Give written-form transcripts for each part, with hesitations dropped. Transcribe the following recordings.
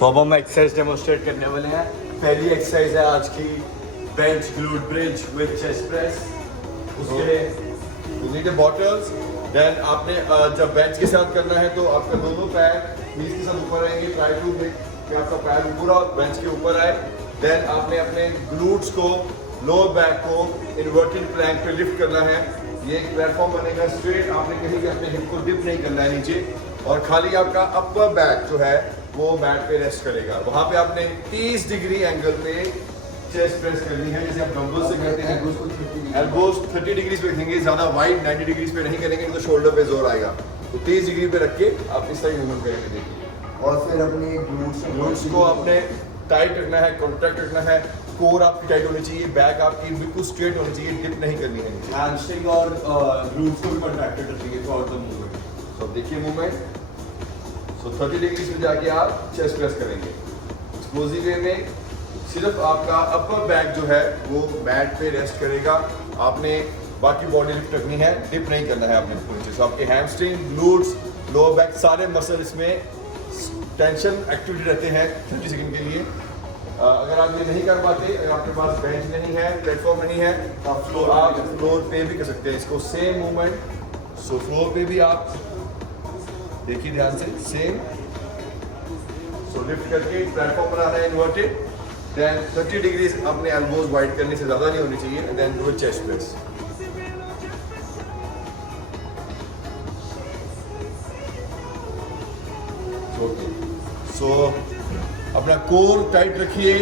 तो अब हम एक्सरसाइज डेमोन्स्ट्रेट करने वाले हैं। पहली एक्सरसाइज है आज की bench glute bridge with chest press. उसके लिए You need a bottles. Then आपने जब बेंच के साथ करना है तो आपका दोनों पैर नीज के साथ ऊपर रहेंगे। ट्राई टू मेक कि आपका पैर पूरा बेंच के ऊपर आए। देन आपने अपने ग्लूट्स को, लोअर बैक को इन्वर्टेड प्लैंक पे लिफ्ट करना है। ये एक प्लेटफॉर्म बनेगा स्ट्रेट। आपने कहीं भी अपने हिप को डिप नहीं करना है नीचे, और खाली आपका अपर बैक जो है वो मैट पे रेस्ट करेगा। वहाँ पे आपने 30 डिग्री एंगल पे चेस्ट प्रेस करनी है, जैसे आप डंबल से करते हैं। एल्बोज 30 डिग्रीज पे रखेंगे, ज़्यादा वाइड 90 डिग्रीज पे नहीं करेंगे तो शोल्डर पे जोर आएगा। तो 30 डिग्री पे रख के आप इस तरह मूवमेंट करेंगे। देखिए, और फिर अपने ग्लूट्स को आपने टाइट रखना है, कॉन्ट्रैक्ट रखना है। कोर आपकी टाइट होनी चाहिए, बैक आपकी बिल्कुल स्ट्रेट होनी चाहिए, डिप नहीं करनी है नीचे। हैमस्ट्रिंग और ग्लूट्स को भी कॉन्ट्रैक्टेड रखेंगे थ्रू आउट द मूवमेंट। तो देखिए मूवमेंट। सो 30 डिग्री पे जाके आप चेस्ट प्रेस करेंगे। एक्सप्लोसिव वे में सिर्फ आपका अपर बैक जो है वो मैट पे रेस्ट करेगा। आपने बाकी बॉडी लिफ्ट रखनी है, डिप नहीं करना है आपने नीचे। सो आपके हैमस्ट्रिंग, ग्लूट्स, लोअर बैक सारे मसल इसमें टेंशन एक्टिविटी रहते हैं 30 सेकंड के लिए। अगर आप ये नहीं कर पाते, अगर आपके पास बेंच नहीं है, प्लेटफॉर्म नहीं है, तो आप फ्लोर पे भी कर सकते हैं इसको। Same movement. सो फ्लोर पे भी आप देखिए ध्यान से, सेम। सो लिफ्ट करके प्लेटफॉर्म बनाना है इन्वर्टेड। देन 30 डिग्रीज अपने एल्बोज वाइड करने से ज़्यादा नहीं होनी चाहिए। And then do chest press. So अपना कोर टाइट रखिए।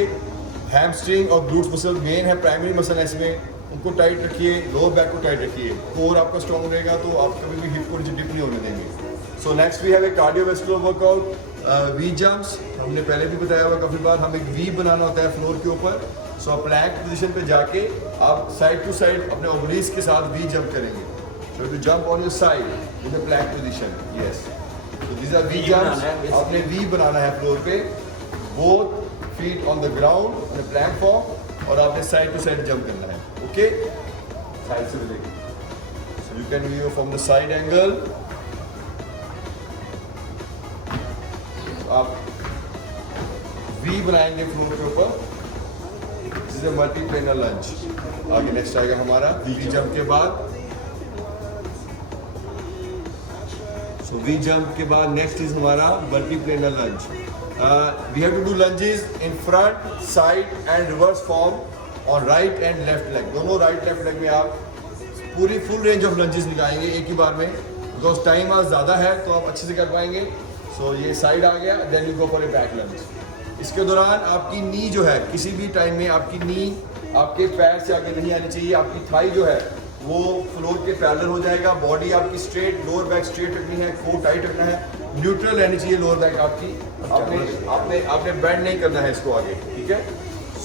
हैमस्ट्रिंग और ग्लूट्स मसल मेन है, प्राइमरी मसल है इसमें, उनको टाइट रखिए। लोअर बैक को टाइट रखिए। कोर आपका स्ट्रॉन्ग रहेगा तो आप कभी भी हिप को नीचे डिप नहीं होने देंगे। So next we have a cardiovascular workout, V jumps. हमने पहले भी बताया हुआ काफ़ी बार, हमें एक वी बनाना होता है फ्लोर के ऊपर। सो आप प्लैंक पोजीशन पे जाके आप साइड टू साइड अपने ओब्लिक्स के साथ वी जंप करेंगे। So to jump on your side in the plank position. Yes, तो दिस आर वी जंप्स। आपने वी बनाना है फ्लोर पे, both feet on the ground on the plank form, और आपने साइड टू साइड जंप करना है। ओके, साइड से भी देखिए। So you can view from the side angle. आप वी बनाएंगे फ्लोर के ऊपर। This is a multi planar lunge. आगे नेक्स्ट आएगा हमारा वी जंप के बाद। सो वी जंप के बाद नेक्स्ट इज हमारा multi planar lunge. We have to do lunges in front, side and reverse form और राइट एंड लेफ्ट लेग। दोनों राइट लेफ्ट लेग में आप पूरी फुल रेंज ऑफ लंजेस निकालेंगे एक ही बार में, बिकॉज टाइम आज ज़्यादा है तो आप अच्छे से कर पाएंगे। सो ये साइड आ गया, then you go for a back lunge. इसके दौरान आपकी नी जो है, किसी भी टाइम में आपकी नी आपके पैर से आगे नहीं आनी चाहिए। आपकी थाई जो है वो फ्लोर के पैरेलल हो जाएगा। बॉडी आपकी स्ट्रेट, लोअर बैक स्ट्रेट रखनी है, कोर टाइट रखना है, न्यूट्रल रहनी चाहिए लोअर बैक आपकी। आपने बेंड नहीं करना है इसको आगे, ठीक है।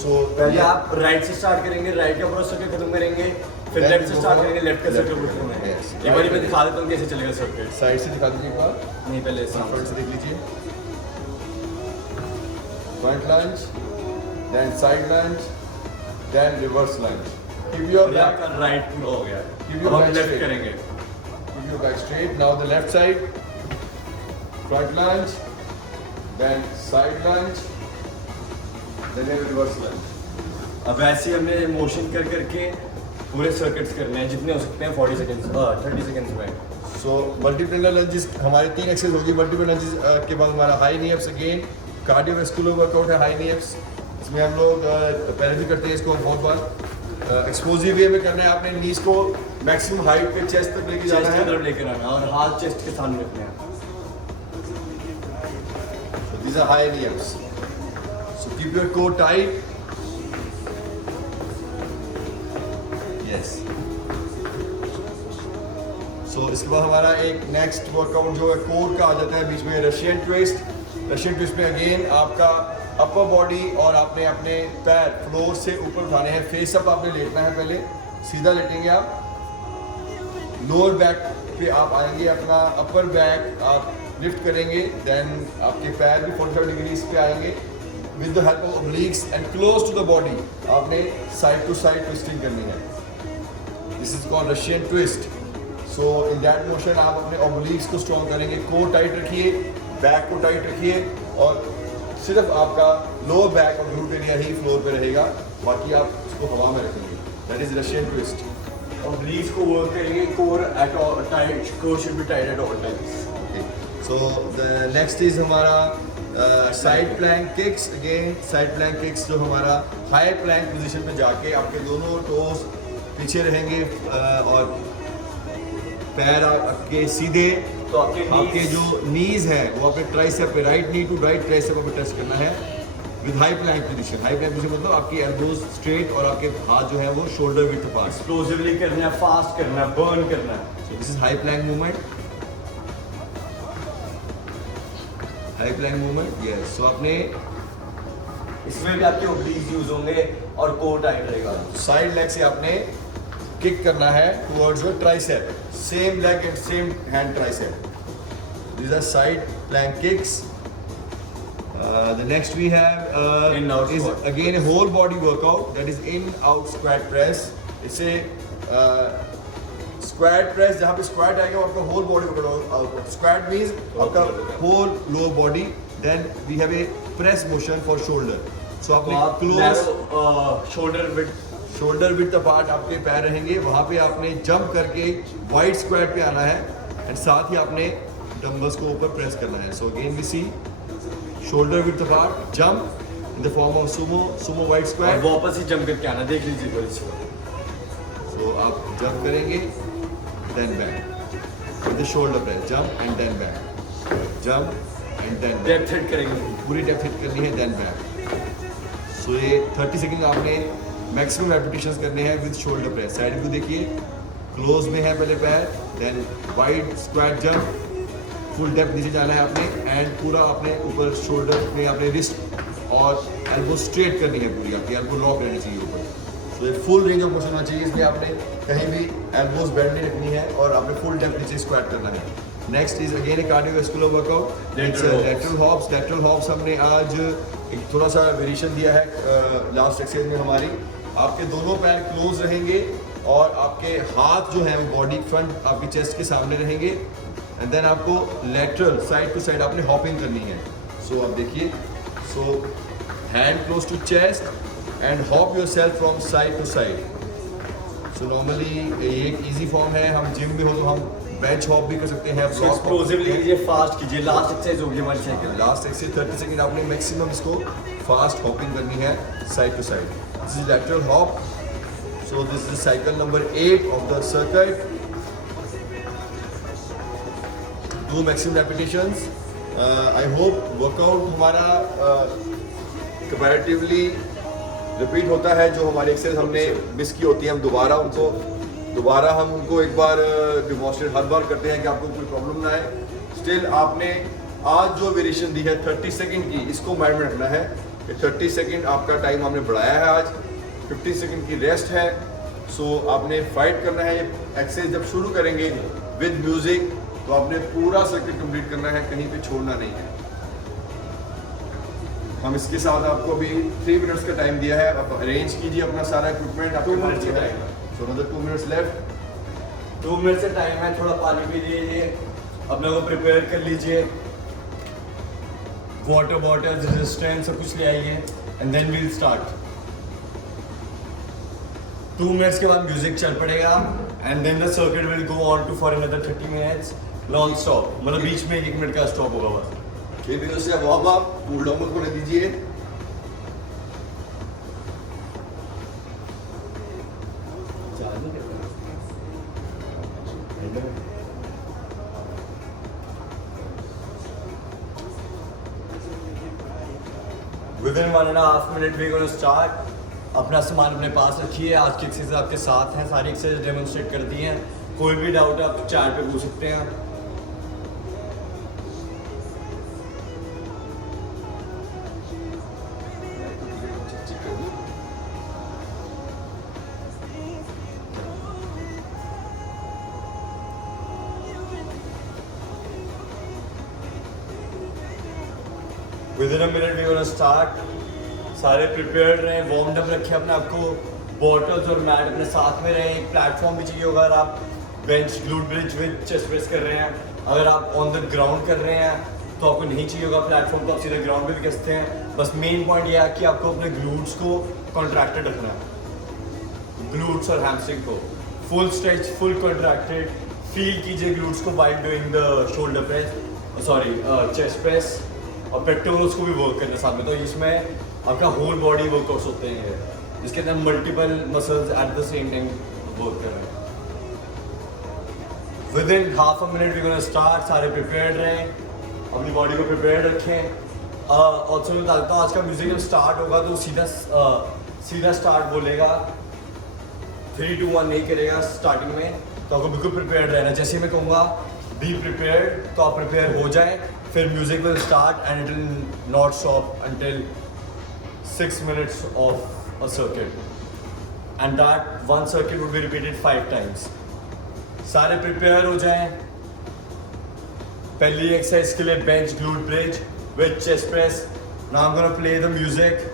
सो पहले आप राइट से स्टार्ट करेंगे, राइट का पूरा सर्कल खत्म करेंगे, फिर लेफ्ट से स्टार्ट करेंगे, लेफ्ट का सर्कल खत्म करेंगे। एक बार मैं दिखा देता हूँ कैसे चलेगा सर्कल। साइड से दिखा दीजिए एक बार। नहीं, पहले फ्रंट से देख लीजिए। Front lunge, then side lunge, then reverse lunge. Keep your back right पूरा हो गया। Keep your अब हम back लेफ्ट straight. करेंगे। Keep your back straight. Now the left side. Front lunge, then side lunge, then a reverse lunge. अब ऐसे ही हमने मोशन कर करके पूरे सर्किट्स करने हैं जितने हो सकते हैं 40 सेकंड्स 30 सेकंड्स में। So multiplanar lunges हमारे 3 एक्सरसाइज होगी। मल्टीपल lunges के बाद हमारा हाई नी अप्स अगेन कार्डियोवैस्कुलर वर्कआउट है। हाई नी अप्स इसमें हम लोग पहले भी करते हैं इसको बहुत बार। एक्सप्लोसिव वे में करना है। आपने नीज को मैक्सिमम हाइट पे चेस्ट तक लेके जाना चेस्ट की है। तरफ लेकर आना और हाथ चेस्ट के सामने रखने हैं। So these are high knee ups. So keep your core tight. Yes. So इसके बाद हमारा एक नेक्स्ट वर्कआउट जो है कोर का आ जाता है बीच में, रशियन ट्विस्ट। रशियन ट्विस्ट में अगेन आपका अपर बॉडी और आपने अपने पैर फ्लोर से ऊपर उठाने हैं। फेस अप आपने लेटना है, पहले सीधा लेटेंगे आप। लोअर बैक पे आप आएंगे, अपना अपर बैक आप लिफ्ट करेंगे। देन आपके पैर भी 45 डिग्रीज पे आएंगे with the help of obliques and close to the body. आपने साइड टू साइड ट्विस्टिंग करनी है। This is called Russian twist. So in that motion आप अपने ओब्लिक्स को स्ट्रॉन्ग करेंगे। कोर टाइट रखिए, बैक को टाइट रखिए और सिर्फ आपका लोअर बैक और ग्लूट एरिया ही फ्लोर पे रहेगा, बाकी आप इसको हवा में रखेंगे। That is Russian twist. obliques को वर्क करेंगे, core at all tight, core should be tight at all times. So the next is हमारा side plank kicks. Again side plank kicks जो हमारा हाई प्लैंक पोजीशन पे जाके आपके दोनों toes पीछे रहेंगे और पैर आपके सीधे, तो आपके जो नीज है वो आपके ट्राइसेप पे, right knee to right tricep पे टच करना है with high plank position. High plank position मतलब आपकी एल्बोज स्ट्रेट और आपके हाथ जो है वो शोल्डर विड्थ अपार्ट। एक्सप्लोसिवली करना है, फास्ट करना है, बर्न करना है। So this is high plank movement, high plank movement. Yes, so आपने इसमें भी आपके ओब्लिक्स यूज होंगे और कोर टाइट रहेगा। साइड लेग से आपने किक करना है towards your tricep, same leg and same hand tricep. These are side plank kicks. The next we have In out is squat. again a whole body workout, that is in out squat press. It's a squat press जहाँ पे squat आएगा वो आपका whole body workout. Squat means आपका whole lower body. Then we have a press motion for shoulder. So तो आपने आप close shoulder with apart आपके पैर रहेंगे, वहाँ पे आपने जंप करके वाइड स्क्वाट पे आना है एंड साथ ही आपने डंबल्स को ऊपर प्रेस करना है। So again we see shoulder with apart, jump in the form of sumo wide और स्क्वाट। वापस ही जंप करके आना, देख लीजिए कोई इसको। सो आप जंप करेंगे then back with the shoulder press, jump and then back, jump and then back. Depth hit करेंगे। पूरी डेप्थ हिट करनी है देन बैक। सो ये 30 सेकंड आपने मैक्सिमम रेपिटेशंस करने हैं with shoulder press. Side view देखिए, क्लोज में है पहले पैर, then wide squat jump, full depth नीचे जाना है आपने एंड पूरा आपने ऊपर शोल्डर में अपने रिस्ट और एल्बो स्ट्रेट करनी है, पूरी आपकी एल्बो लॉक रहनी चाहिए ऊपर। सो ये फुल रेंज ऑफ मोशन होना चाहिए, इसलिए आपने कहीं भी एल्बोज बेंड नहीं रखनी है और आपने फुल डेप्थ नीचे स्क्वाट करना है। Next is again A cardiovascular workout, lateral hops. Lateral hops हमने आज एक थोड़ा सा वेरिएशन दिया है लास्ट एक्सरसाइज में हमारी। आपके दोनों पैर क्लोज रहेंगे और आपके हाथ जो है बॉडी फ्रंट आपकी चेस्ट के सामने रहेंगे एंड देन आपको लेटरल साइड टू साइड आपने हॉपिंग करनी है। सो आप देखिए, so hand close to chest and hop yourself from side to side. So normally ये एक इजी फॉर्म है, हम जिम में हो तो हम बेंच हॉप भी कर सकते हैं, ब्लॉक हॉप एक्सप्लोसिवली कीजिए, फास्ट कीजिए। लास्ट एक्सरसाइज होगी हमारी साइकिल। लास्ट एक्सरसाइज 30 सेकंड आपने मैक्सिमम इसको फास्ट हॉपिंग करनी है side to side. This is lateral hop. So this is cycle number 8 of the circuit. Do maximum repetitions. I hope workout हमारा comparatively repeat होता है। जो हमारी एक्सरसाइज हमने मिस की होती है हम दोबारा हम उनको एक बार डिमॉन्स्ट्रेट हर बार करते हैं कि आपको कोई प्रॉब्लम ना आए। स्टिल आपने आज जो वेरिएशन दी है 30 सेकंड की, इसको माइंड में रखना है कि 30 सेकंड आपका टाइम हमने बढ़ाया है आज, 15 सेकंड की रेस्ट है। सो आपने फाइट करना है। ये एक्सरसाइज जब शुरू करेंगे विद म्यूजिक तो आपने पूरा सर्किट कंप्लीट करना है, कहीं पे छोड़ना नहीं है। हम इसके साथ आपको अभी 3 मिनट्स का टाइम दिया है, आप अरेंज कीजिए अपना सारा इक्विपमेंट। 2 मिनट्स का टाइम है। सो another 2 minutes left. 2 मिनट से टाइम है, थोड़ा पानी पी लीजिए, अपने को प्रिपेयर कर लीजिए, वाटर बॉटल, रेजिस्टेंस सब कुछ ले आइए and then we'll start. 2 minutes के बाद म्यूजिक चल पड़ेगा and then the circuit will go on to for another 30 minutes non stop. मतलब बीच में 1 मिनट का स्टॉप होगा बस। फिर भी उससे वार्म अप कूल डाउन होने दीजिए। Within 1.5 minutes we're going to start. अपना सामान अपने पास रखिए। आज की एक्सरसाइज आपके साथ हैं, सारी एक्सरसाइज डेमोन्स्ट्रेट कर दी हैं। कोई भी डाउट है आप चैट पे पूछ सकते हैं। Within a minute we're gonna start. सारे प्रिपेयर्ड रहें, वार्म्ड अप रखें अपने आपको, बॉटल्स और मैट अपने साथ में रहें। एक प्लेटफॉर्म भी चाहिए होगा अगर आप bench glute bridge with chest press कर रहे हैं। अगर आप ऑन द ग्राउंड कर रहे हैं तो आपको नहीं चाहिए होगा प्लेटफॉर्म, तो आप सीधे ग्राउंड पे भी कर सकते हैं। बस मेन पॉइंट ये है कि आपको अपने ग्लूट्स को कॉन्ट्रैक्टेड रखना है, ग्लूट्स और हैमस्ट्रिंग को full stretch, full contracted. Feel कीजिए ग्लूट्स को by doing the shoulder press, sorry chest press, और पेक्टोरल्स को भी वर्क करना साथ में। तो इसमें आपका होल बॉडी वर्कआउट्स होते हैं जिसके अंदर multiple muscles at the same time work कर रहे हैं। Within half a minute we gonna start. सारे प्रिपेयर्ड रहें, अपनी बॉडी को प्रिपेयर्ड रखें। ऑल्सो मैं बता देता हूँ, आज का म्यूजिक जब स्टार्ट होगा तो सीधा स्टार्ट बोलेगा, 3 2 1 नहीं करेगा स्टार्टिंग में, तो आपको बिल्कुल प्रिपेयर्ड रहना। जैसे मैं कहूँगा बी प्रिपेयर्ड, तो आप प्रिपेयर हो जाए, फिर music will start and it will not stop until 6 minutes of a circuit, and that one circuit would be repeated 5 times. सारे प्रिपेयर हो जाएं। पहली एक्सरसाइज के लिए bench glute bridge with chest press. Now I am gonna play the music.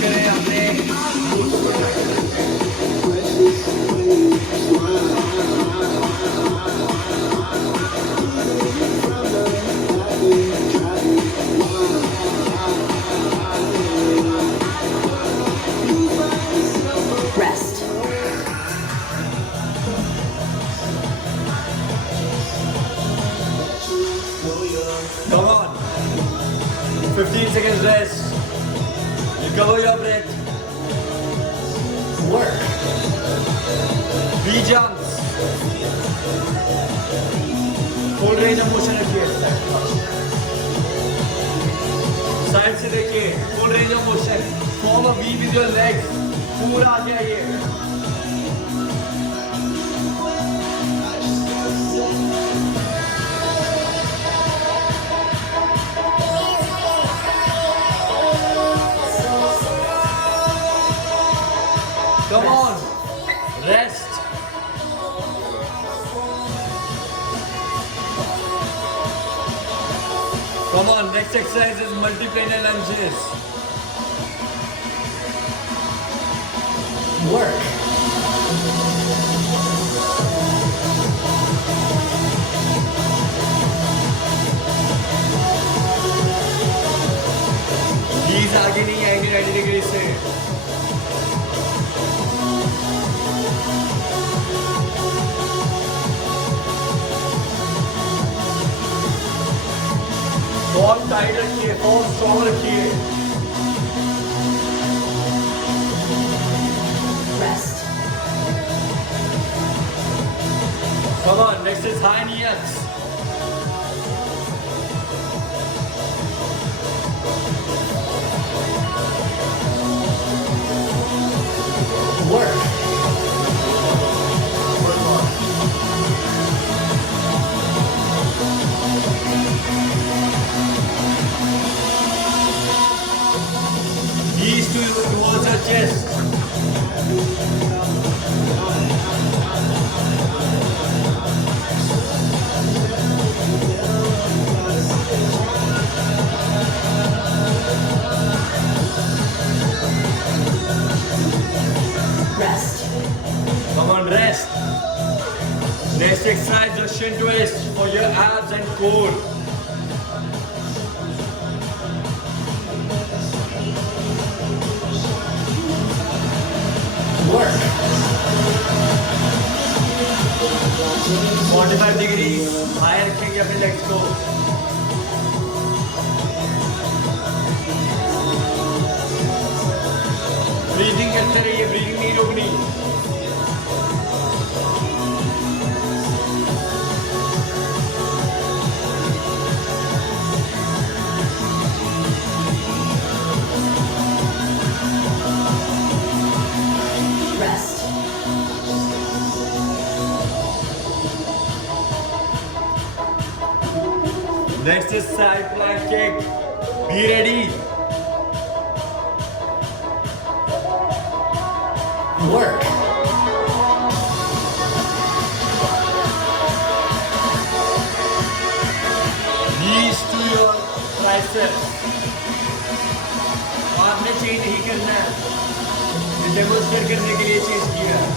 करें अपने Rest. Come on, 15 seconds rest. Recover your breath. Work. V jumps. Full range of motion रखिए। Side से देखिए, full range of motion. Form a V with your legs. पूरा आगे आइए। Come on, rest. Come on, next exercise is multiplanar lunges. Work. Knees आगे नहीं आएंगे 90 degree से। फॉर्म टाइट रखिए, फॉर्म स्ट्रॉन्ग रखिए। Rest. Come on, next is high knees. Work. Knees towards your chest. Rest. Come on, rest. Next exercise, the shin twist for your abs and core. Work. 45 degree high रखेंगे अपने legs को। Breathing करते रहिए, breathing नहीं रोकनी। Rest. Next is side plank kick. Be ready. Work. Biceps. आपने change नहीं करना है, डेमोन्स्ट्रेट करने के लिए चेंज किया है।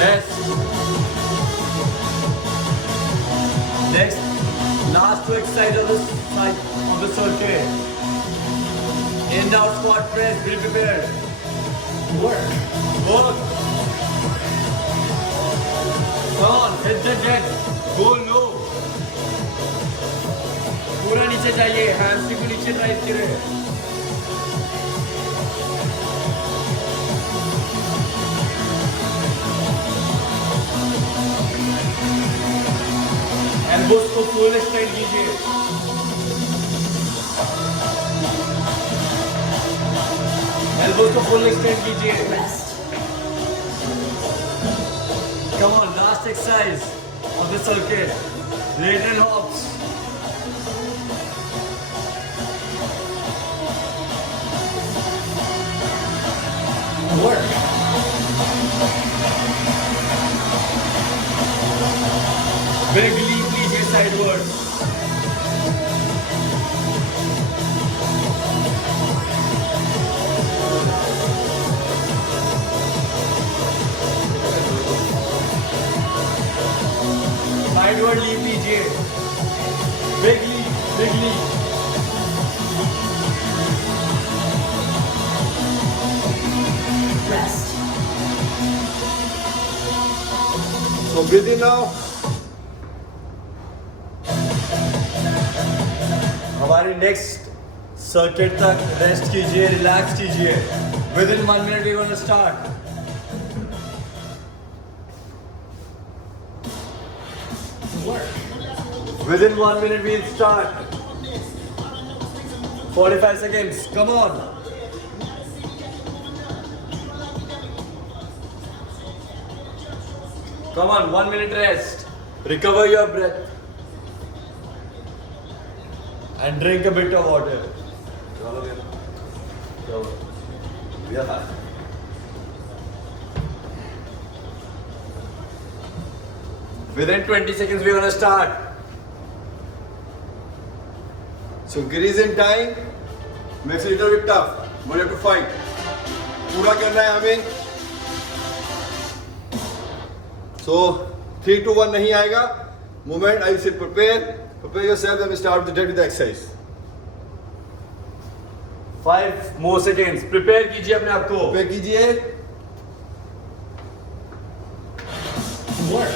Rest. Next, last two exercises of this side of the circuit. In down squat press, be prepared. Work. Work. Come on, hit the deck. Go low. पूरा नीचे जाइए, हैमस्ट्रिंग को नीचे ड्राइव करें। एल्बोस को फुल एक्सटेंड कीजिए। Elbows को full extend कीजिए। Rest. Come on, last exercise of the circuit. Lateral hops. Work. Big leap लीजिए sideways. Sideward leap लीजिए. Big leap, big leap. Rest. So breathe in now. हमारी next circuit तक rest कीजिए, relax कीजिए। Within 1 minute we gonna start. Work. Within 1 minute we'll start. 45 seconds, come on. Come on, 1 minute rest. Recover your breath. And drink a bit of water. Yeah. Within 20 seconds, we're gonna start. So increase in time makes it a little bit tough, but you have to fight. पूरा करना है हमें. So 3, 2, 1 नहीं आएगा. Moment I will say prepare yourself and we start with the exercise. 5 more seconds. Prepare कीजिए अपने आप को. Prepare कीजिए. Work.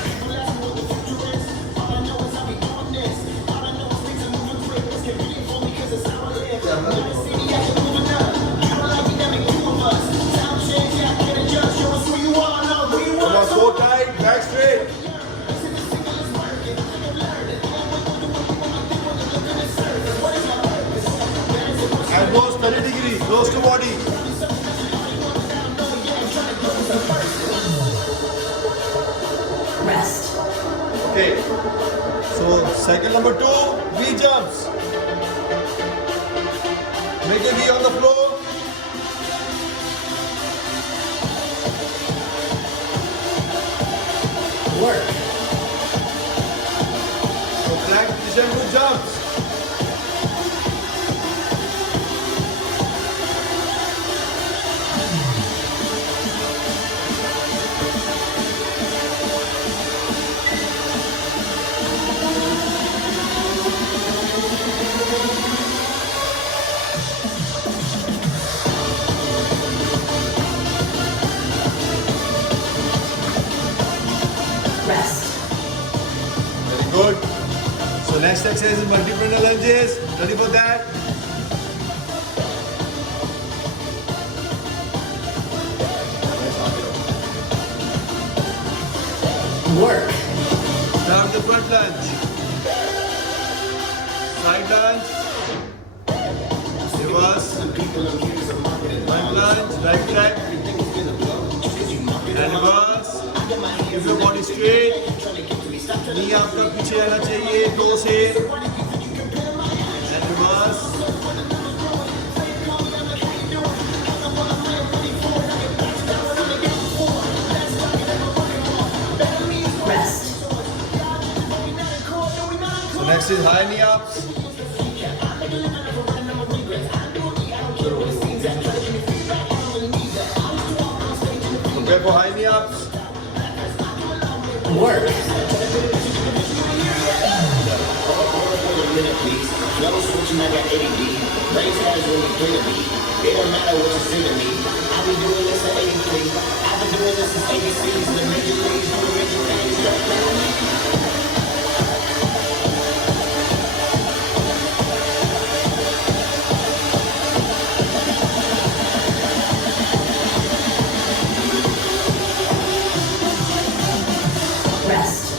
Come on, so tight, back straight. Elbows 30 degrees, close to body. Rest. Okay. So cycle number 2, V jumps. Make a V on the floor. Work. So plank position 2 jumps. Rest. Very good. So next exercise is multiple lunges. Ready for that? Work. Start the front lunge. Side lunge. Reverse. Front lunge. Right track. And reverse. Keep your body straight. नी आपका पीछे आना चाहिए 2 से Next is high knee ups. Prepare for high knee ups. Work. Never switching, I got AD. Brain has really clear me. It don't matter what you see to me. I've been doing this for 83. I've been doing this since ABCs. The major leagues, the major things. Rest.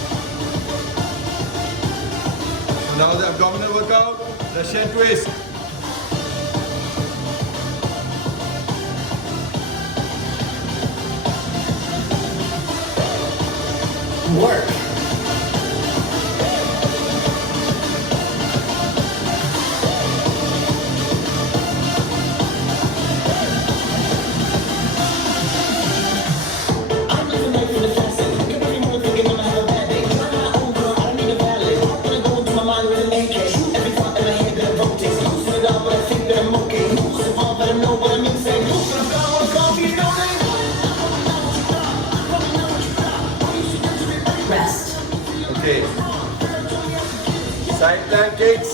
Now the abdominal workout, Russian twist. Work. I'm living life in the fast lane. Look at everyone thinking I'ma have a bad day. Trying my own girl, I don't need a valet. Wanna go into my mind with an AK. Every thought in my head that rotates. Losing it all, but I think that I'm okay. Losing it all, but I know what I'm insane. Losing it all, wanna call me no name. Rest. Okay. Side plank kicks.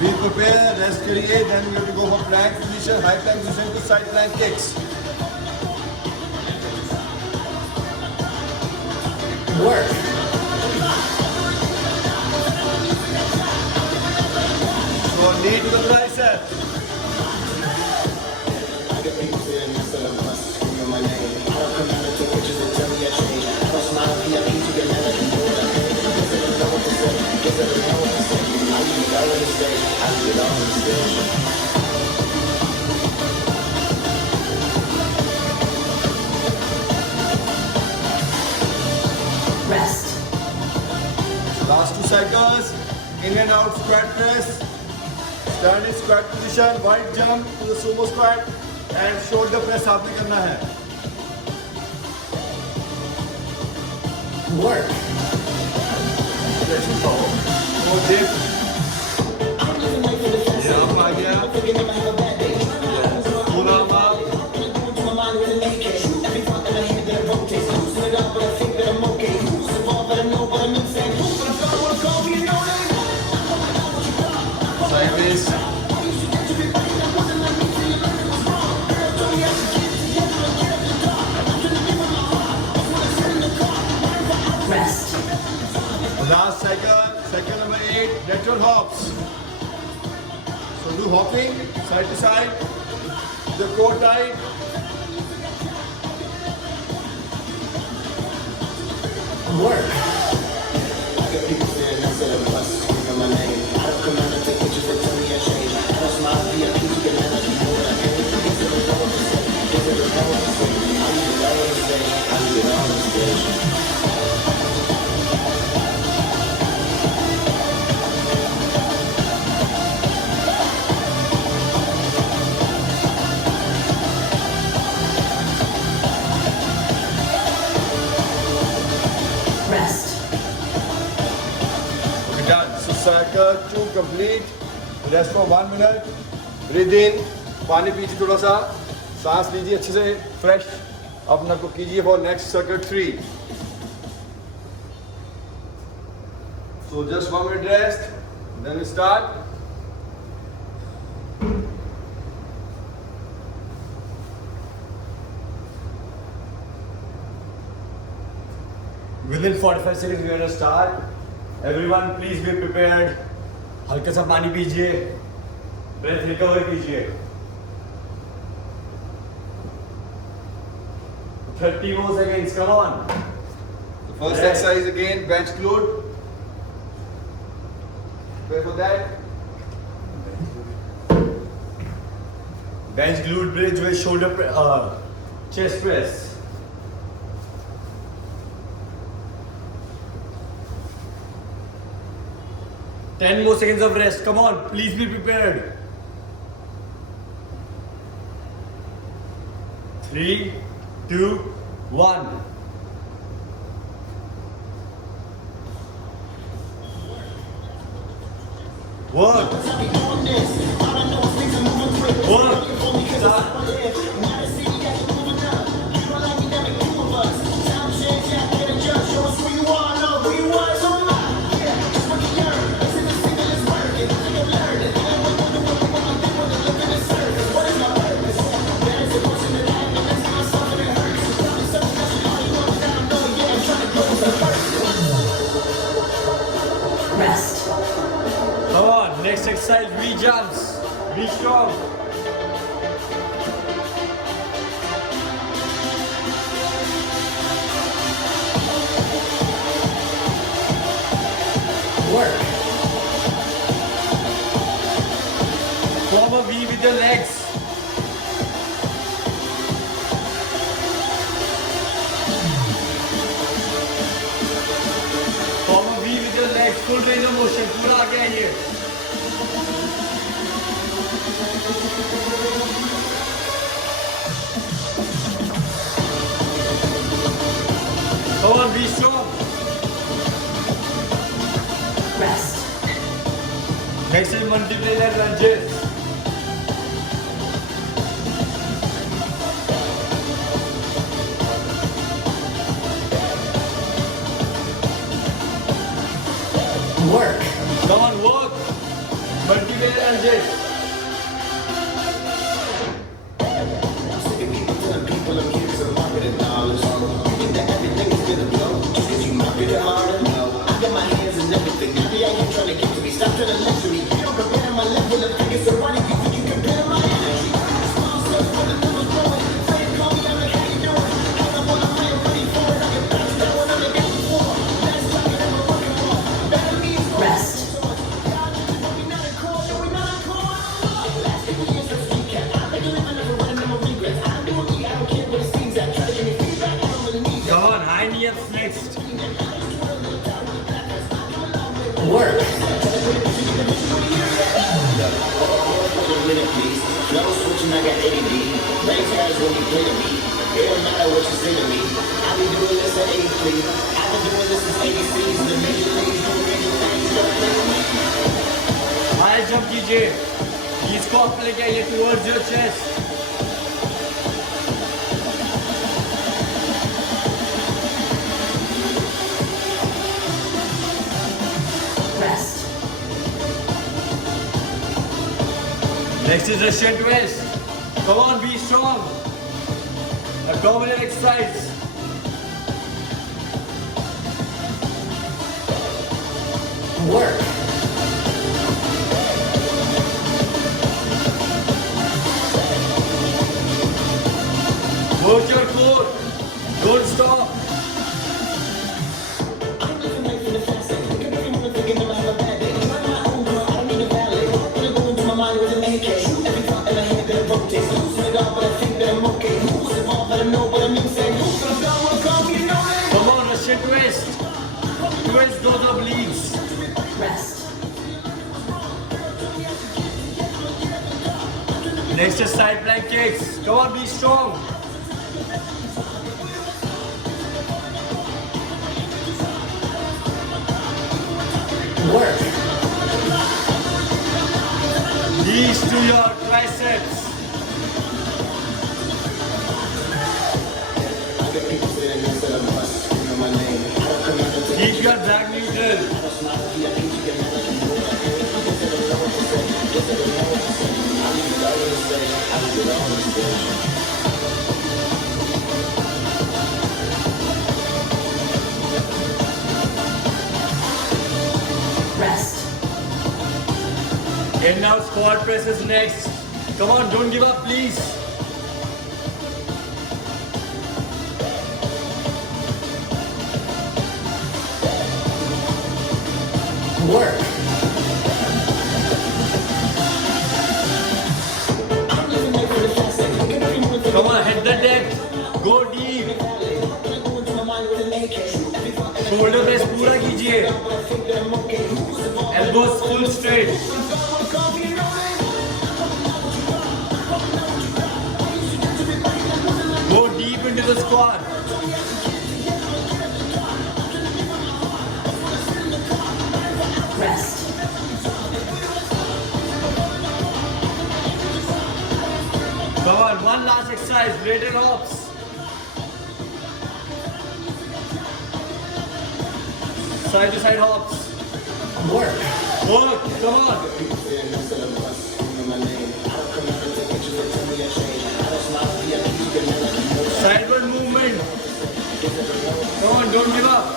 Be prepared, rest kariye, then we have to go for plank position, high plank position to side plank kicks. Work. So knee to the tricep. I got people saying this and I'm screaming my name. I don't come out and take pictures and tell me I changed. Cross my VIP to get melody. Guess I don't know what to say. Guess I don't know what to say. I leave it all on the stage. I leave it all on the stage. Rest. Last 2 cycles, in and out squat press. Stand in squat position, wide jump to the sumo squat and shoulder press आपने करना है. Work. Stretching forward. So dip. I'm living life in the fast ये lane. up आ गया. Thinking I'ma have a bad day. Full arm up. Wanna go into my mind with an AK. Every thought in my head that rotates. Losing it all, but I think that I'm okay. Losing it all, but I know what I'm insane. Losing it all, wanna call me no name. Sideways. Rest. Last cycle, cycle number 8, lateral hops. So do hopping, side to side, the core tight. Work. I got people saying this and I'm screaming my name. I don't come out and take pictures and tell me I changed. Cross my VIP to get melody. Guess I don't know what to say. Guess I don't know what to say. I leave it all on the stage. I leave it all on the stage. Rest. Okay, done. So cycle 2 complete. Rest for 1 minute. Breathe in. पानी पीजिए थोड़ा सा. सांस लीजिए अच्छे से fresh. अपना को कीजिए for next circuit 3. So just 1 minute rest. Then we start. Within 45 seconds we are going to start. Everyone please be prepared. हल्का सा पानी पीजिए. Breath recover कीजिए. 30 more seconds. Come on. The first exercise again, bench glute. Prepare for that. Bench glute bridge with chest press. Ten more seconds of rest. Come on, please be prepared. 3, 2, 1. Work. Work. Start. Rest. Come on, next exercise, V-jumps. Be strong. Work. Form a V with your legs. Form a V with your legs. Full range of motion. पूरा आ गया ये. Come on, be strong. Rest. Next is multiplayer lunges. Work. Come on, work. Multiplayer lunges. Rest. Come on, high knee ups next. Work. No switching, I got AD. Raise hands when you play to me. It don't matter what you say to me. I been doing this at 83. I've been doing this since 86. The major leagues doing major things. Don't play with me. High jump कीजिए. Knees को up लेके आइए towards your chest. Rest. Next is Russian twist. Come on, be strong. Abdominal exercise. Work. Work your core. Don't stop. I'm living life in the fast lane. Look at everyone thinking I'm having a bad day. Run my own girl, I don't need a valet. Wanna go into my mind with an AK. Shoot every thought in my head that it rotates. Losing it all, but I think that I'm okay. Who's involved, I don't know, but I'm insane. Who's gonna stop, wanna come, you know that? Come on, Russian twist. Twist those obliques. Rest. Next is side plank kicks. Come on, be strong. Work. Knees to your triceps. I got people sitting here saying I'm bust. You know my name. I don't come out and take Keep your back neutral. a smile. VIP, you can never do what I do. Guess I don't know what to say. Guess I don't know what to say. I leave it all on the stage. I leave it all on the stage. Rest. And now squat press is next. Come on, don't give up, please. Work. I'm living life in the fast lane. Look at everyone thinking Come on, hit the deck. Go deep. Shoulder press पूरा कीजिए. Elbows full straight. Go deep into the squat. Rest. Nice, lateral hops. Side to side hops. Work. Work, come on. Sideward movement. Come on, don't give up.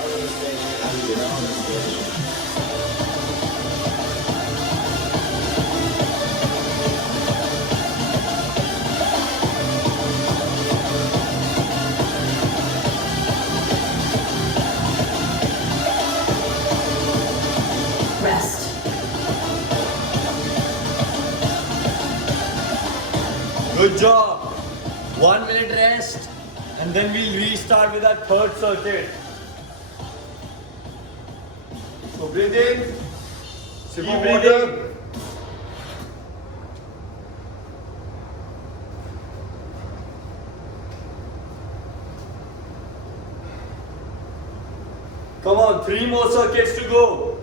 Rest. Good job. 1 minute rest, and then we'll restart with our third circuit. So breathe in. Sip Keep of breathing. water. Come on, 3 more circuits to go.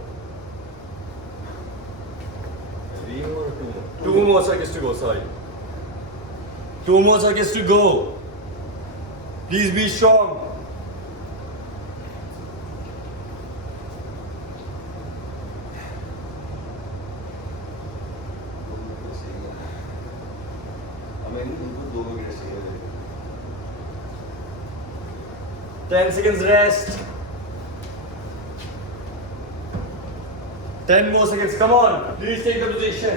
3 or 2 more? 2 more circuits to go, sorry. 2 more circuits to go. Please be strong. हमें इनको 2 minute चाहिए. 10 seconds rest. 10 more seconds, come on. Please take the position.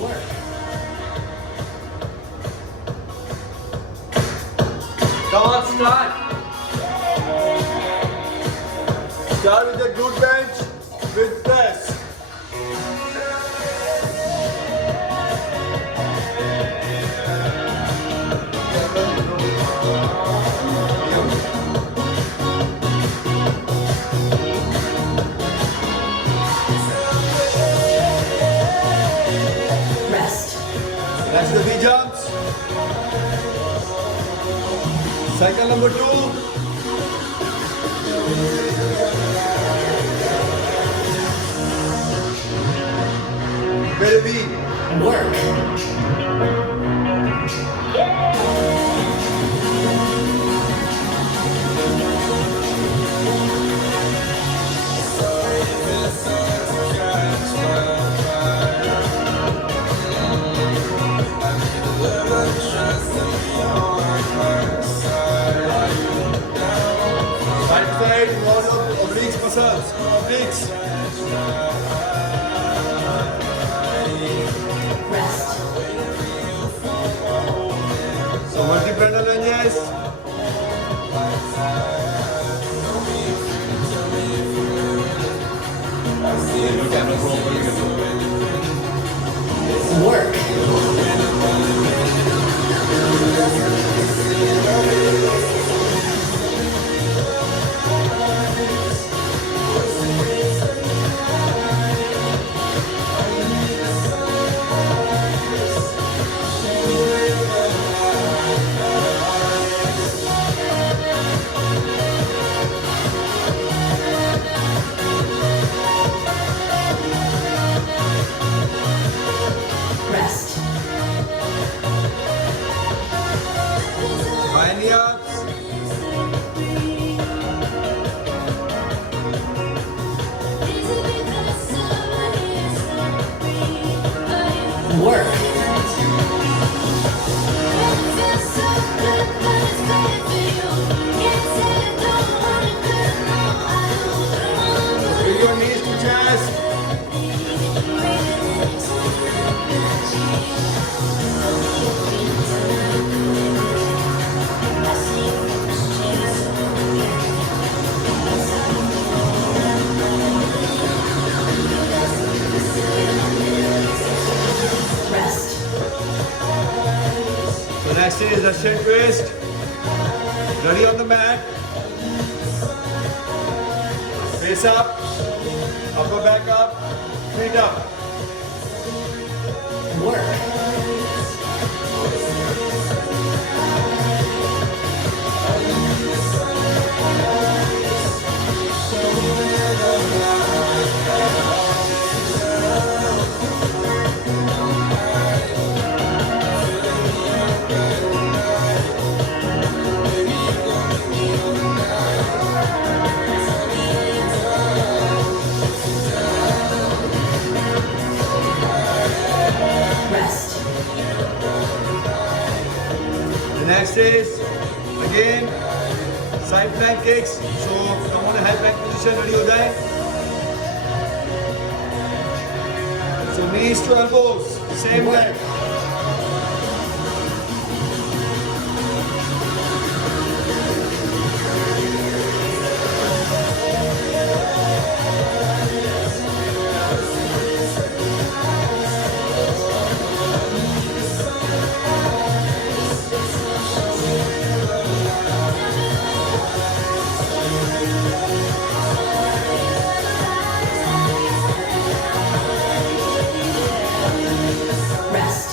Work. Come on, start. Start with the glute bench with press. Rest. Next the V jumps. Cycle number 2. Very V. Work. Side to side, roll up obliques muscles. Obliques. Rest. So multi-pendal lunges. Work. Rest. High ups. Work. Bring your knees to chest. Rest. So next is the shin twist. Ready on the mat. Face up. Upper back up. Feet up. Work. Again, side plank kicks. So come on, high plank position ready हो जाए. So knees to elbows, same leg. Rest.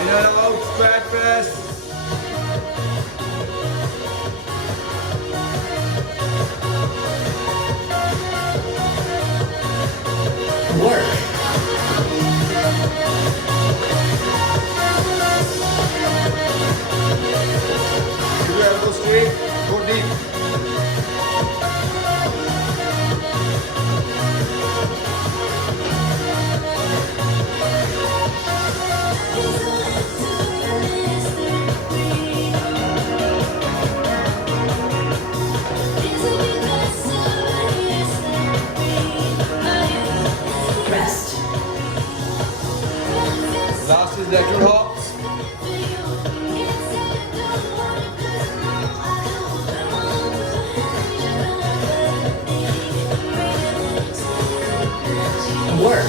In and out, squat press. Work. Keep your elbows straight. Go deep. Rest. Last is lateral hops. Work.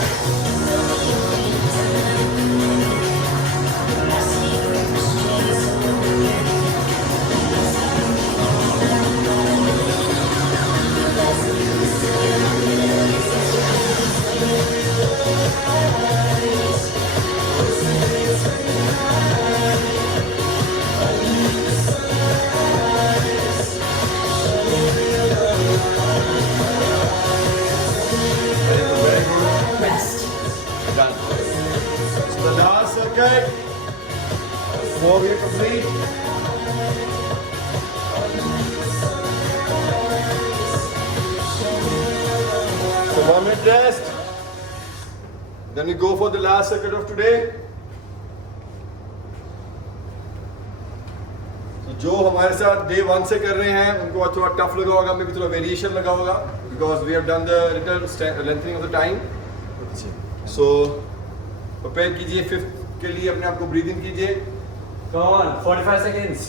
Very good. Rest. Done. So the last circuit. 4 we complete. So 1 minute rest. Then we go for the last circuit of today. So जो हमारे साथ day 1 से कर रहे हैं उनको आज थोड़ा टफ लगा होगा, मे भी थोड़ा वेरिएशन लगा होगा because we have done the little lengthening of the time. So prepare कीजिए 5th के लिए, अपने आप को ब्रीद इन कीजिए. Come on, 45 seconds.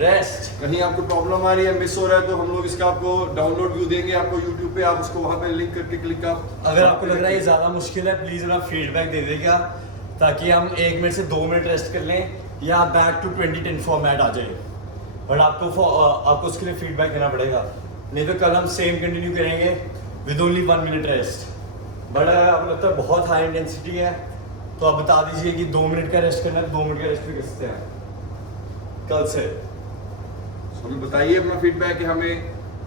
Rest. कहीं आपको प्रॉब्लम आ रही है, मिस हो रहा है, तो हम लोग इसका आपको डाउनलोड व्यू देंगे आपको YouTube पे, आप उसको वहाँ पे लिंक करके क्लिक आप. अगर आपको लग रहा है ये ज़्यादा मुश्किल है, प्लीज़ अपना फीडबैक दे देगा ताकि हम 1 मिनट से 2 मिनट रेस्ट कर लें या बैक टू 2010 फॉर्मेट आ जाए. बट आपको उसके लिए फीडबैक देना पड़ेगा, नहीं तो कल हम सेम कंटिन्यू करेंगे with only 1 minute rest. But अगर आपको लगता है बहुत हाई इंटेंसिटी है तो आप बता दीजिए कि 2 मिनट का रेस्ट करना है, 2 मिनट का रेस्ट भी कर सकते हैं कल से. तो हमें बताइए अपना फीडबैक कि हमें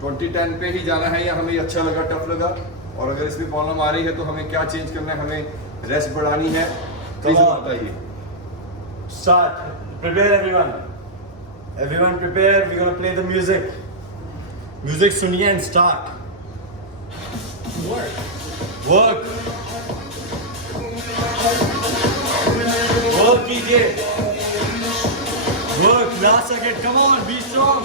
2010 पे ही जाना है या हमें अच्छा लगा, टफ लगा, और अगर इसमें प्रॉब्लम आ रही है तो हमें क्या चेंज करना है, हमें रेस्ट बढ़ानी है, प्लीज Come on. बताइए. Start. Prepare everyone. Everyone prepare. We're gonna play the music. Music सुनिए and start. Work. Work. Work कीजिए. Work. Last second. Come on. Be strong.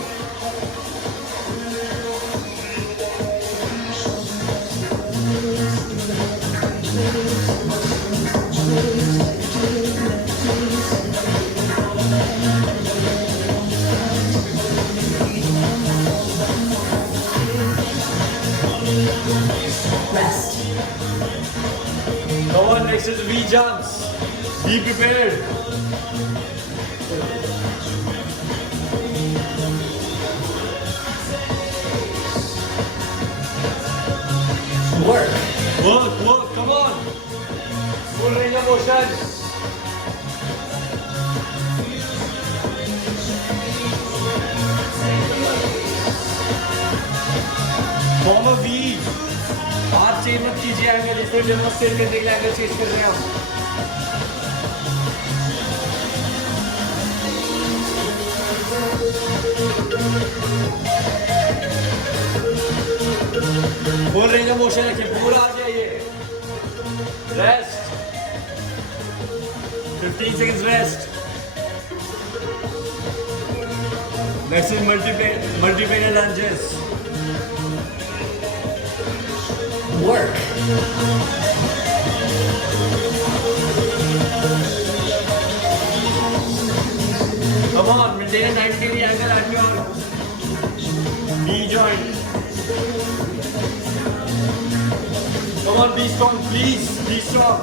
Rest. Come on. Next is V jumps. Be prepared. Work. Work. Work. Come on. Full range of motion. Form a V. हाथ change मत कीजिए, angle इसमें जब stair करने के लिए angle change कर रहे हैं हम. फुल रेंज ऑफ मोशन रखिए, पूरा आ जाइए. Rest. 15 seconds rest. Next is multiplayer lunges. Work. Come on, maintain a 90-degree angle at your knee joint. Come on, be strong, please. Be strong.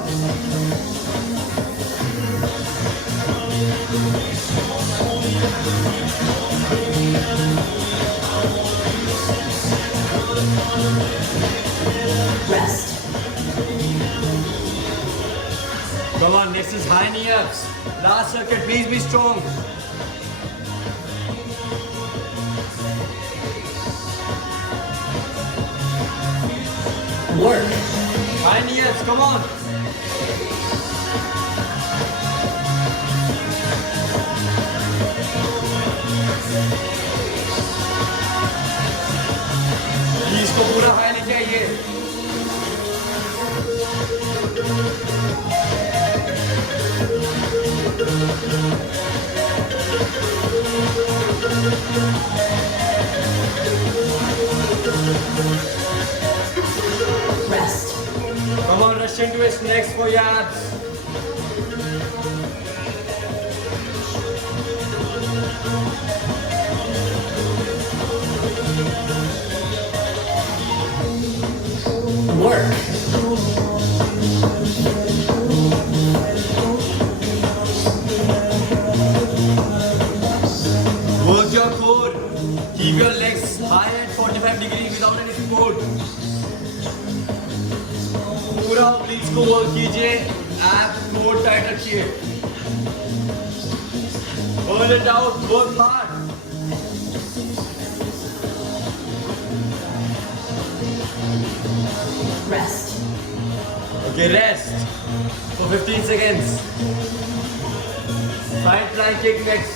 Rest. Come on, next is high knee ups. Last circuit, please be strong. Work. High knee ups, come on. इसको पूरा high लेके आइए. Rest. Come on, rush into his next for your abs. Work. Work your core. Keep your legs high at 45 degrees without any support. पूरा please को work कीजिए. App core tight रखिए. Burn it out. Work hard. Rest. Okay, rest for 15 seconds. Side plank kick next.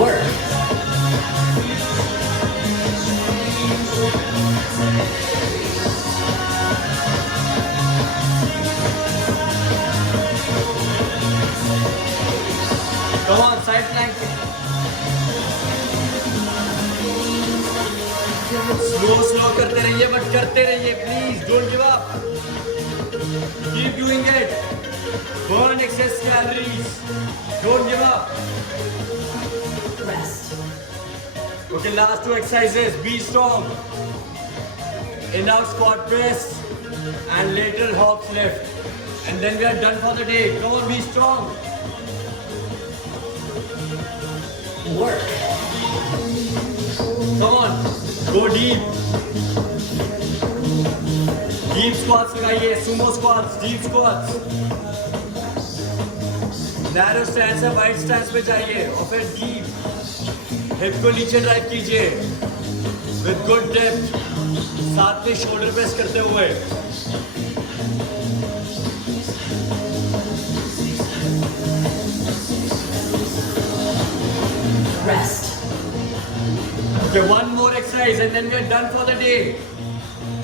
Work. Come on, side plank kick. Slow करते रहिए, but करते रहिए, please don't give up. Keep doing it. Burn excess calories. Don't give up. Rest. Okay, last two exercises. Be strong. Enough squat press and lateral hops left. And then we are done for the day. Come on, be strong. Work. Come on, go deep. Deep squats लगाइए, sumo squats, deep squats. Narrow stance है, wide stance पे जाइए और फिर deep. Hip को नीचे drive कीजिए. With good depth. साथ में shoulder press करते हुए. Rest. Okay, one more exercise and then we are done for the day.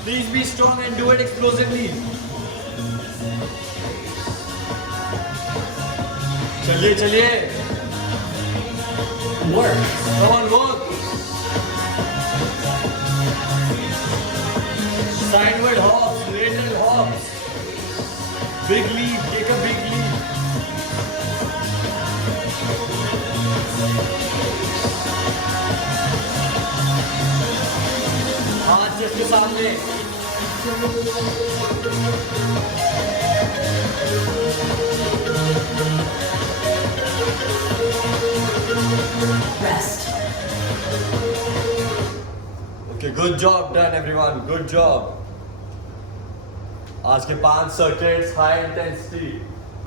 Please be strong and do it explosively. चलिए चलिए. Work. Come on, work. Sideward hops, lateral hops. Big leap, take a big leap. हाथ chest के सामने. Rest. Okay, good job done everyone. Good job. आज के 5 circuits high intensity.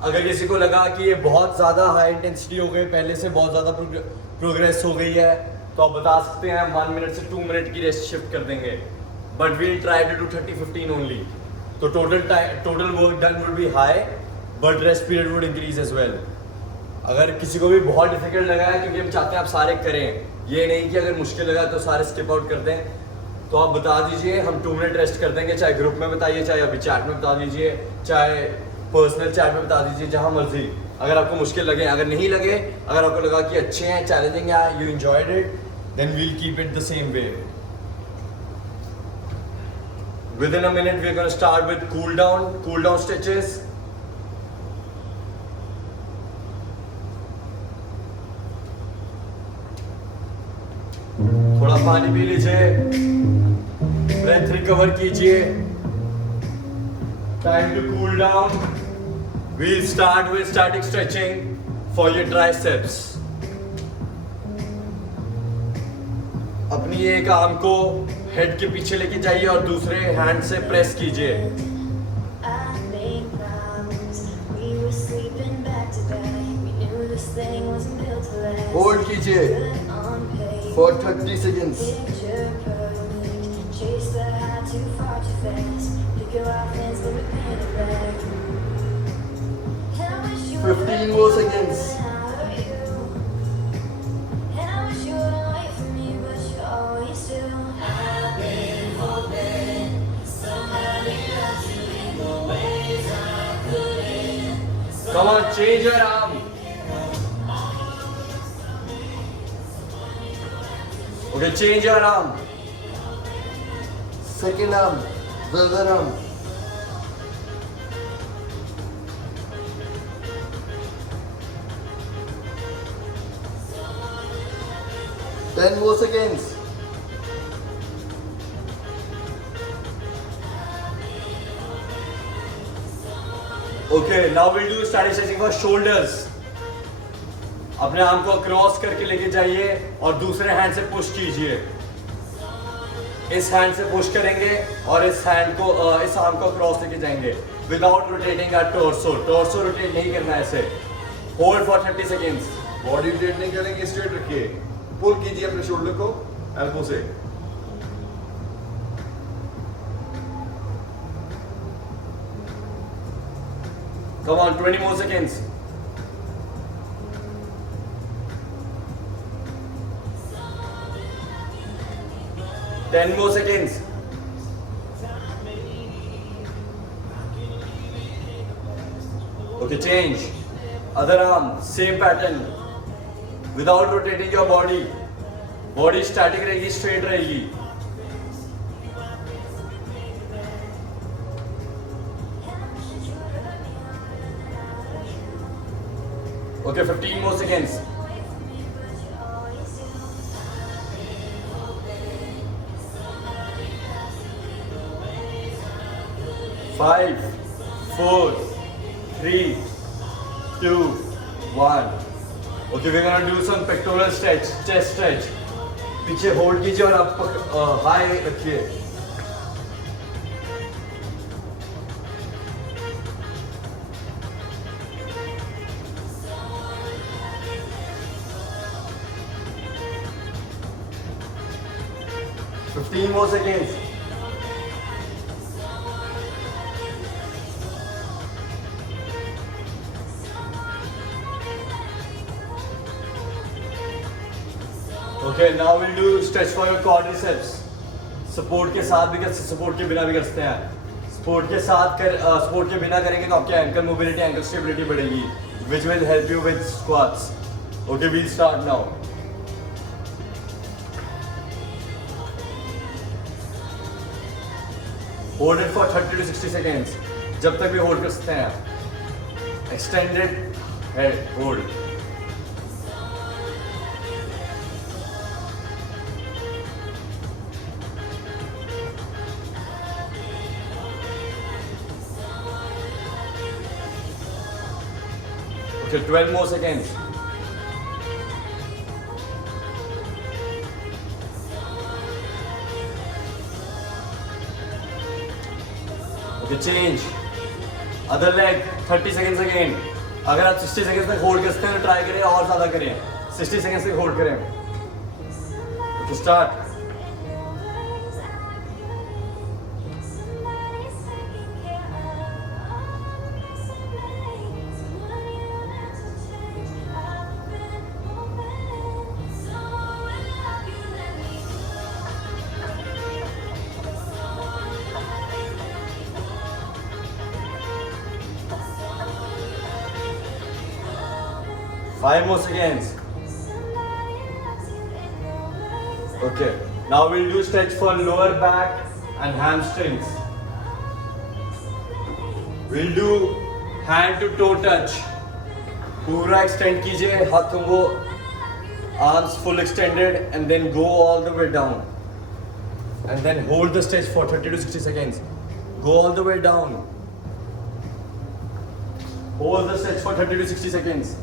अगर किसी को लगा कि ये बहुत ज़्यादा हाई इंटेंसिटी हो गई, पहले से बहुत ज़्यादा प्रोग्रेस हो गई है, तो आप बता सकते हैं 1 मिनट से 2 मिनट की रेस्ट शिफ्ट कर देंगे. But we'll try to do 30-15 only. तो total work done would be high, but rest period would increase as well. अगर किसी को भी बहुत डिफिकल्ट लगा है, क्योंकि हम चाहते हैं आप सारे करें, ये नहीं कि अगर मुश्किल लगा तो सारे स्किप आउट कर दें, तो आप बता दीजिए, हम 2 मिनट रेस्ट कर देंगे. चाहे ग्रुप में बताइए, चाहे अभी चैट में बता दीजिए, चाहे पर्सनल चैट में बता दीजिए जहाँ मर्जी, अगर आपको मुश्किल लगे, अगर नहीं लगे, अगर आपको लगा कि अच्छे हैं, चैलेंजिंग है, you enjoyed it, then we'll keep it the same way. Within a minute we're going to start with cool down stretches. थोड़ा पानी पी लीजिए, ब्रेथ रिकवर कीजिए. Time to cool down. We'll start with static stretching for your triceps. अपनी एक arm को head के पीछे लेके जाइए और दूसरे हैंड से प्रेस कीजिए. होल्ड कीजिए for 30 seconds. 15 more seconds. Come on, change your arm. Okay, change your arm. Second arm, the other arm. Ten more seconds. Okay, now we'll do static stretching for shoulders. अपने arm को cross करके लेके जाइए और दूसरे hand से push कीजिए. इस हैंड से पुश करेंगे और इस हैंड को इस आर्म को क्रॉस लेके जाएंगे without rotating our torso. Torso rotate नहीं करना है ऐसे. Hold for 30 seconds. Body rotate नहीं करेंगे, स्ट्रेट रखिए. पुल कीजिए अपने शोल्डर को एल्बो से. Come on, 20 more seconds. Ten more seconds. Okay, change. Other arm, same pattern. Without rotating your body. Body static रहेगी, straight रहेगी. Okay, 15 more seconds. Five, 4, 3, 2, 1. Okay, we're gonna do some pectoral stretch, chest stretch. पीछे hold कीजिए और आप high रखिए. Fifteen more seconds. Okay, now we'll do stretch for your quadriceps. Support के साथ भी कर, सपोर्ट के बिना भी कर सकते हैं. सपोर्ट के साथ सपोर्ट के बिना करेंगे तो आपकी एंकल मोबिलिटी, एंकल स्टेबिलिटी बढ़ेगी, which will help you with squats. Okay, we'll start now. Hold it for 30 to 60 seconds. जब तक भी होल्ड कर सकते हैं. Extended head hold. Okay, 12 more seconds. Okay, change. Other leg, 30 seconds again. अगर आप 60 seconds तक होल्ड कर सकते हैं तो ट्राई करें और ज़्यादा करें. 60 seconds तक होल्ड करें. Okay, start. 5 more seconds. Okay. Now we'll do stretch for lower back and hamstrings. We'll do hand to toe touch. पूरा extend कीजिए हाथ को, arms full extended and then go all the way down. And then hold the stretch for 30 to 60 seconds. Go all the way down. Hold the stretch for 30 to 60 seconds.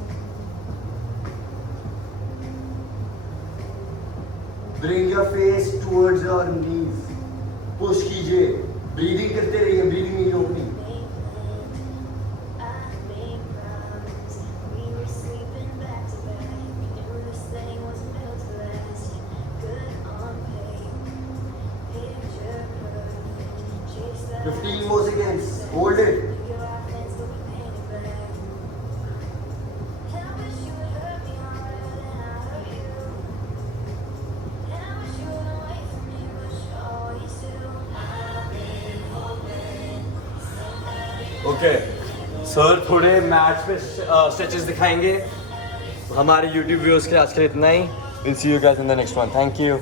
Bring your face towards your knees. Push कीजिए. Breathing करते रहिए. Breathing नहीं रोकनी. More seconds. Hold it. Okay sir थोड़े match पे stretches दिखाएंगे हमारे YouTube viewers के लिए। आज के लिए इतना ही। Will see you guys in the next one. Thank you.